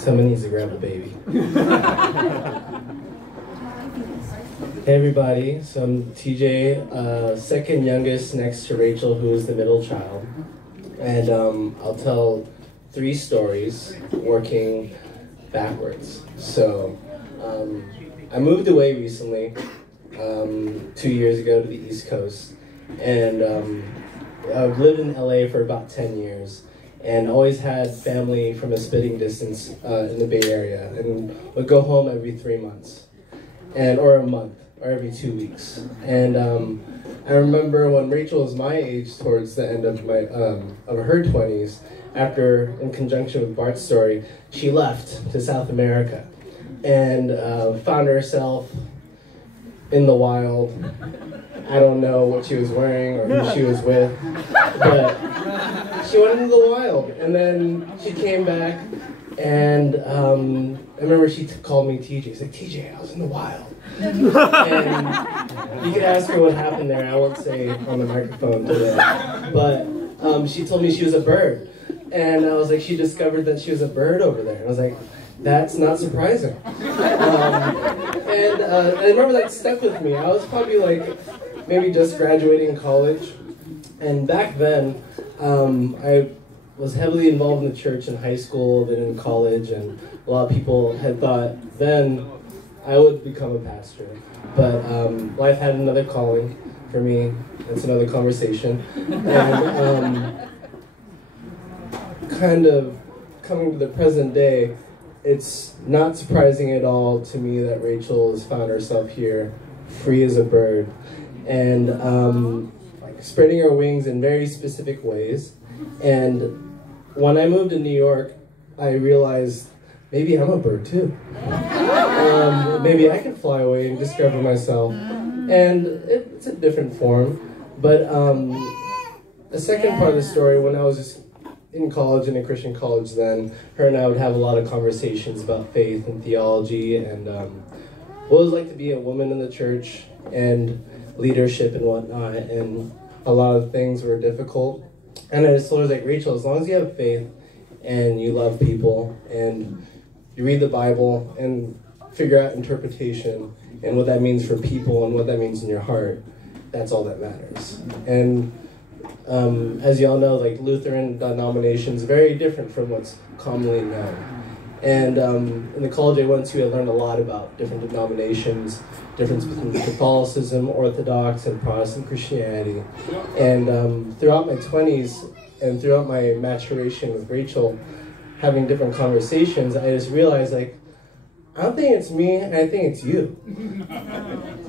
Someone needs to grab the baby. Hey everybody, so I'm TJ, second youngest next to Rachel, who is the middle child. And I'll tell 3 stories working backwards. So I moved away recently, 2 years ago to the East Coast. And I've lived in LA for about 10 years. And always had family from a spitting distance in the Bay Area, and would go home every 3 months, or a month, or every 2 weeks. And I remember when Rachel was my age, towards the end of her 20s, after, in conjunction with Bart's story, she left to South America and found herself in the wild. I don't know what she was wearing or who she was with, but she went into the wild, and then she came back, and I remember she called me TJ. She's like, TJ, I was in the wild. And you could ask her what happened there. I won't say on the microphone today, but she told me she was a bird, and I was like, she discovered that she was a bird over there. And I was like, that's not surprising. And I remember that stuck with me. I was probably like maybe just graduating college, and back then I was heavily involved in the church in high school, then in college, and a lot of people had thought then I would become a pastor. But life had another calling for me. That's another conversation. And kind of coming to the present day, it's not surprising at all to me that Rachel has found herself here, free as a bird, and spreading her wings in very specific ways. And when I moved to New York, I realized maybe I'm a bird too. Maybe I can fly away and discover myself. And it's a different form. But the second part of the story, when I was just in college, in a Christian college then, her and I would have a lot of conversations about faith and theology and what it was like to be a woman in the church and leadership and whatnot. And a lot of things were difficult. And I just told her, like, Rachel, as long as you have faith and you love people and you read the Bible and figure out interpretation and what that means for people and what that means in your heart, that's all that matters. And as y'all know, like, Lutheran denomination is very different from what's commonly known. And in the college I went to, I learned a lot about different denominations, difference between Catholicism, Orthodox, and Protestant Christianity. And throughout my 20s and throughout my maturation with Rachel, having different conversations, I just realized, like, I don't think it's me, I think it's you.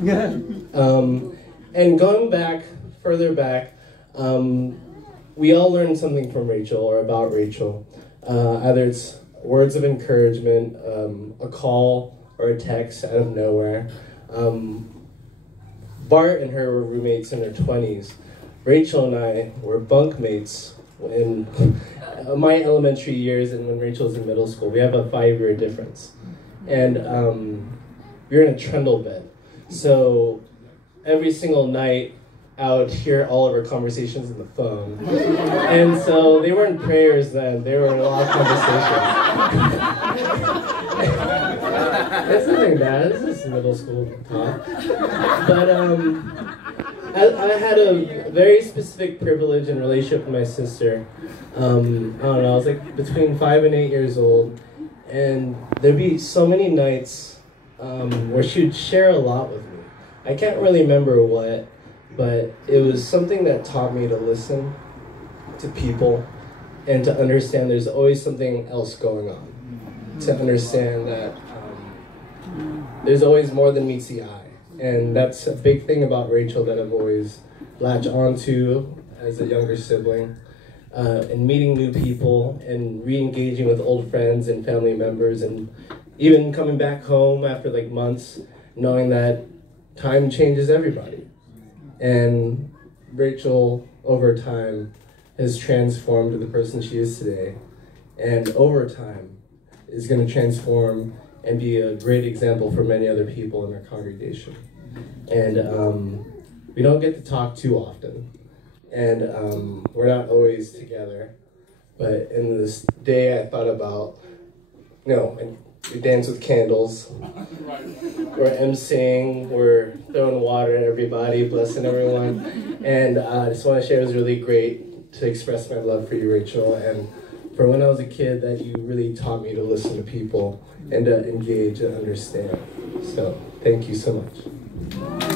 Yeah. And going back, further back, we all learned something from Rachel or about Rachel. Either it's words of encouragement, a call or a text out of nowhere. Bart and her were roommates in their 20s. Rachel and I were bunkmates in my elementary years and when Rachel was in middle school. We have a 5-year difference. And we were in a trundle bed. So every single night, I would hear all of our conversations on the phone. And so they weren't prayers then, they were a lot of conversations. It's nothing bad, it's just middle school talk. But I had a very specific privilege and relationship with my sister. I don't know, I was like between 5 and 8 years old. And there'd be so many nights where she would share a lot with me. I can't really remember what, but it was something that taught me to listen to people and to understand there's always something else going on. To understand that there's always more than meets the eye. And that's a big thing about Rachel that I've always latched onto as a younger sibling. And meeting new people and re-engaging with old friends and family members, and even coming back home after like months, knowing that time changes everybody. And Rachel, over time, has transformed to the person she is today, and over time is going to transform and be a great example for many other people in our congregation. And we don't get to talk too often. And we're not always together, but in this day I thought about No, and we dance with candles. We're emceeing, we're throwing water at everybody, blessing everyone. And I just want to share, it was really great to express my love for you, Rachel, and for when I was a kid that you really taught me to listen to people and to engage and understand. So, thank you so much.